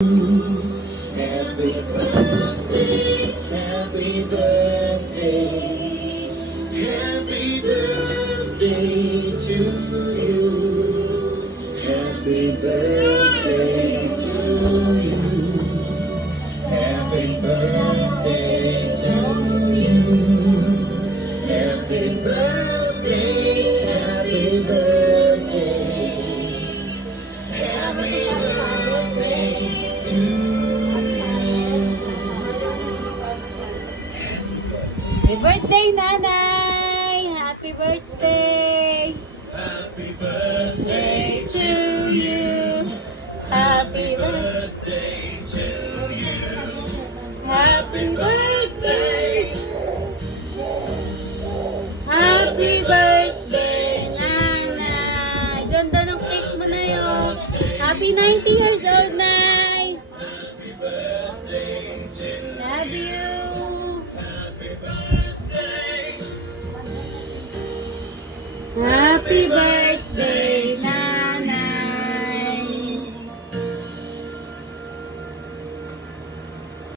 Happy birthday, happy birthday, happy birthday to you. Happy birthday to you. Happy birthday to you. Happy birthday, happy birthday. Happy birthday to you. Happy birthday, Nanay! Happy birthday! Happy birthday To you! Happy birthday! to you. Happy birthday! Happy birthday, Nanay! Ganda ng cake mo na yun! Happy 90 years old, Nay! Love you! Happy birthday!